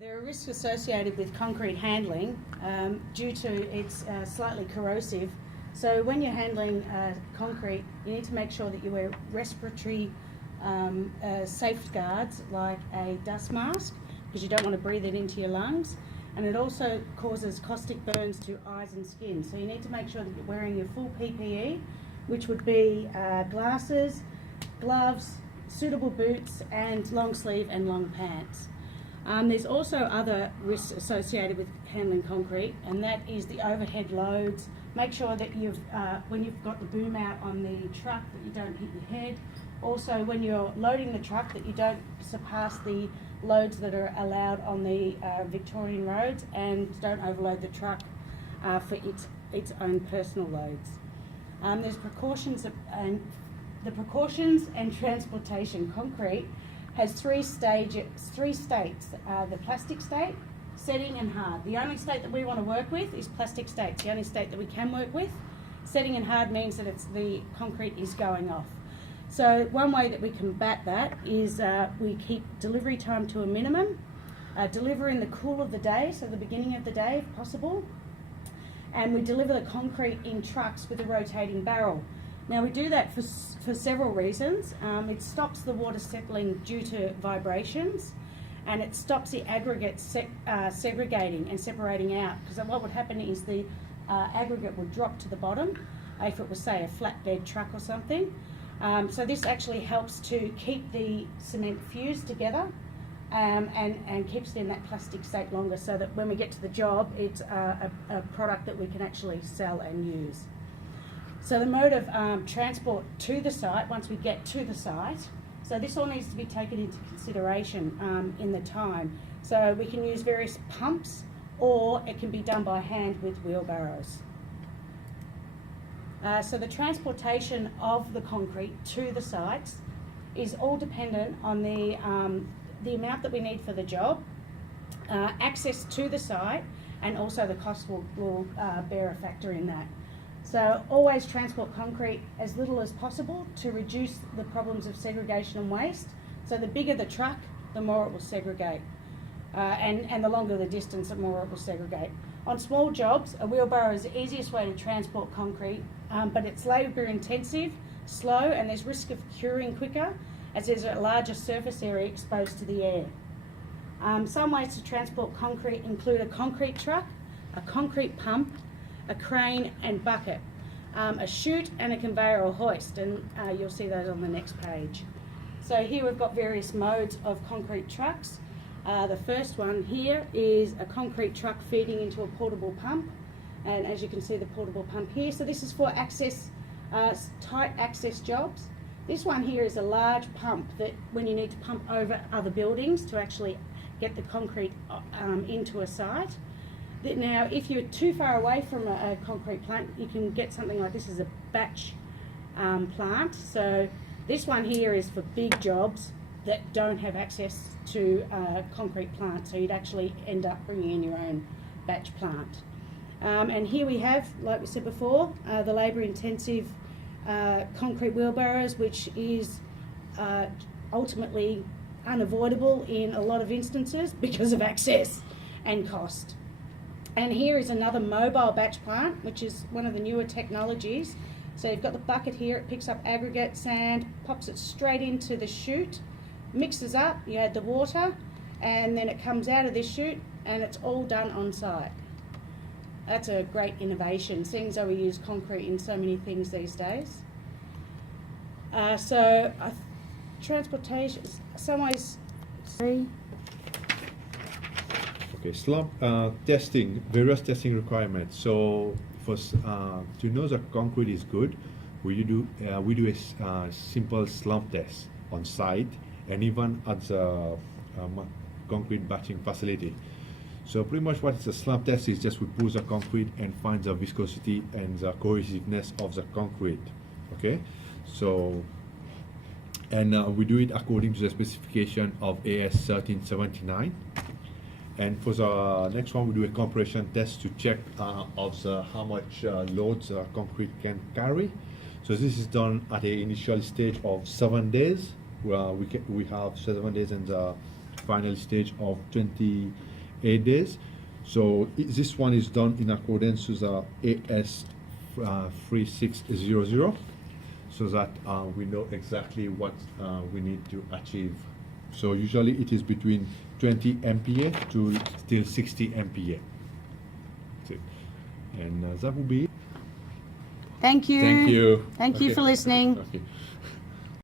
There are risks associated with concrete handling due to its slightly corrosive. So when you're handling concrete, you need to make sure that you wear respiratory safeguards like a dust mask, because you don't want to breathe it into your lungs. And it also causes caustic burns to eyes and skin. So you need to make sure that you're wearing your full PPE, which would be glasses, gloves, suitable boots, and long sleeve and long pants. There's also other risks associated with handling concrete, and that is the overhead loads. Make sure that when you've got the boom out on the truck, that you don't hit your head. Also, when you're loading the truck, that you don't surpass the loads that are allowed on the Victorian roads, and don't overload the truck for its own personal loads. There's precautions and transportation. Concrete has three states: the plastic state, setting, and hard. The only state that we want to work with is plastic state. It's the only state that we can work with. Setting and hard means that the concrete is going off. So one way that we combat that is we keep delivery time to a minimum, deliver in the cool of the day, so the beginning of the day if possible, and we deliver the concrete in trucks with a rotating barrel. Now we do that for several reasons. It stops the water settling due to vibrations, and it stops the aggregate segregating and separating out, because what would happen is the aggregate would drop to the bottom if it was, say, a flatbed truck or something. So this actually helps to keep the cement fused together and keeps it in that plastic state longer, so that when we get to the job, it's a product that we can actually sell and use. So the mode of transport to the site, once we get to the site, so this all needs to be taken into consideration in the time. So we can use various pumps, or it can be done by hand with wheelbarrows. So the transportation of the concrete to the sites is all dependent on the amount that we need for the job, access to the site, and also the cost will bear a factor in that. So always transport concrete as little as possible to reduce the problems of segregation and waste. So the bigger the truck, the more it will segregate. And the longer the distance, the more it will segregate. On small jobs, a wheelbarrow is the easiest way to transport concrete, but it's labour intensive, slow, and there's risk of curing quicker, as there's a larger surface area exposed to the air. Some ways to transport concrete include a concrete truck, a concrete pump, a crane and bucket, a chute, and a conveyor or hoist, and you'll see those on the next page. So here we've got various modes of concrete trucks. The first one here is a concrete truck feeding into a portable pump, and as you can see, the portable pump here. So this is for access, tight access jobs. This one here is a large pump that when you need to pump over other buildings to actually get the concrete into a site. Now, if you're too far away from a concrete plant, you can get something like this as a batch plant. So this one here is for big jobs that don't have access to a concrete plant, so you'd actually end up bringing in your own batch plant. And here we have, like we said before, the labour-intensive concrete wheelbarrows, which is ultimately unavoidable in a lot of instances because of access and cost. And here is another mobile batch plant, which is one of the newer technologies. So you've got the bucket here, it picks up aggregate, sand, pops it straight into the chute, mixes up, you add the water, and then it comes out of this chute, and it's all done on site. That's a great innovation, seeing as though we use concrete in so many things these days. Transportation, some ways. Okay, slump testing, various testing requirements. So first, to know that concrete is good, we do a simple slump test on site and even at the concrete batching facility. So pretty much what is a slump test is just we pull the concrete and find the viscosity and the cohesiveness of the concrete. Okay, so and we do it according to the specification of AS 1379. And for the next one, we do a compression test to check how much loads concrete can carry. So this is done at an initial stage of 7 days. We have 7 days in the final stage of 28 days. So this one is done in accordance with the AS 3600, so that we know exactly what we need to achieve. So usually it is between 20 MPa to still 60 MPa. That's it. And that will be it. Thank you. Thank you. Thank you Okay. for listening. Okay.